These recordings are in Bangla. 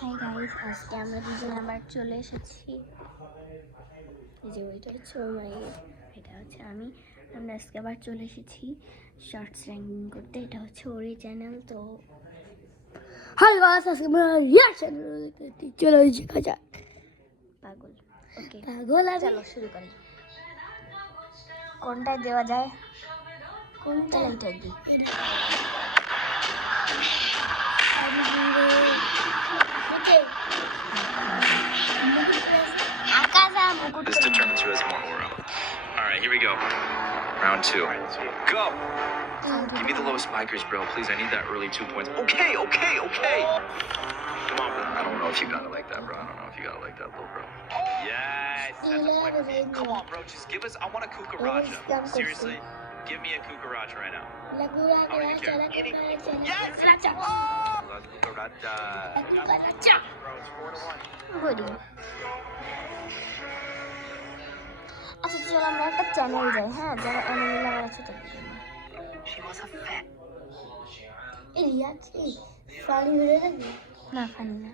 হাই গাইস, আজকে আমরা দুজন আবার চলে এসেছি। এই যে ওইটা হচ্ছে ওর মায়ের, এটা হচ্ছে আমি। আমরা আজকে আবার চলে এসেছি শর্টস র্যাঙ্কিং করতে। এটা হচ্ছে ওরই চ্যানেল। তো হাই গাইস, আজকে আমরা রিঅ্যাকশন দেখতে চলে এসেছি। কাজা পাগল। ওকে পাগল আর চলো শুরু করি। কোনটায় দেওয়া যায়? কোনটা এইটাই দিই। This determines who has more aura. Alright, here we go. Round 2. Go! Give me the lowest spikers, bro. Please, I need that early 2 points. Okay! Come on, bro. I don't know if you got it like that, bro. I don't know if you got it like that, little bro. Yes! That's a point for me. Come on, bro. Just give us... I want a Kukaraja. Seriously? Give me a Kukaraja right now. I don't even care. Yes! Kukaraja. Bro, it's 4-1. বলি আচ্ছা, চলো আমরা একটা চ্যানেল যাই। হ্যাঁ, যারা এনিমেল লাভার আছে তাদের জন্য। এলিয়া কি ফানি ভিডিও দেখবি? না, ফানি না।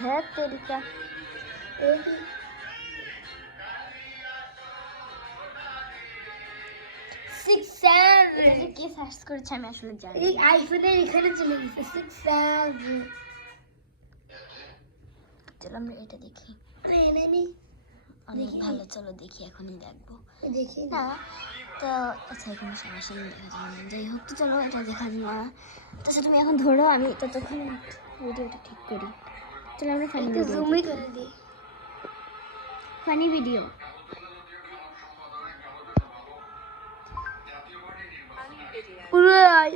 ধ্যাত তেরিকা। এই কি এটা যে কে সার্চ করেছে আমি আসলে জানি এই আইফোনের এখানে চলে গেছে 6 চলো আমরা এটা দেখি। এনিমি অনেক ভালো, চলো দেখি, এখনই দেখবো। দেখি না তো আচ্ছা, এখানে সামনাসামনি দেখা যাবে না। যাই হোক, তো চলো এটা দেখা যাবে না। তো তুমি এখন ধরো, আমি ততক্ষণ ভিডিওটা ঠিক করি। চলো আমরা ফানি ভিডিও জুমই করে দিই। ফানি ভিডিও পুরাই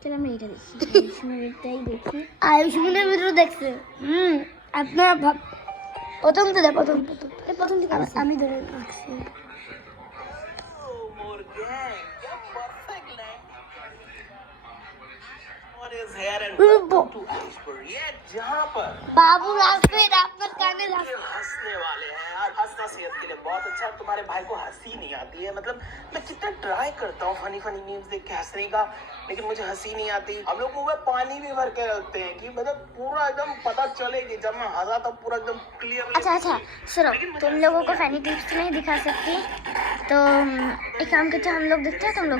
চলো আমরা এটা দেখি। এটাই দেখি। আয়ুষ্মানের ভিডিও দেখছে। আপনারা প্রথম তো দেখ, প্রথম প্রথম থেকে আমি ধরে রাখছি। बाबू रास्ते आपका काने हंसने वाले हैं यार। हंसना सेहत के लिए बहुत अच्छा है। तुम्हारे भाई को हंसी नहीं आती है। मतलब मैं कितना ट्राई करता हूँ फनी न्यूज देख के हंसने का, लेकिन मुझे हंसी नहीं आती। हम लोग मुंह में पानी भी भर के रखते हैं कि मतलब पूरा एकदम पता चले कि जब मैं हंसा तब पूरा एकदम क्लियर। अच्छा सुनो, तुम लोगों को फनी टिप्स नहीं दिखा सकती, तो एक काम करते हैं, हम लोग देखते हैं, तुम लोग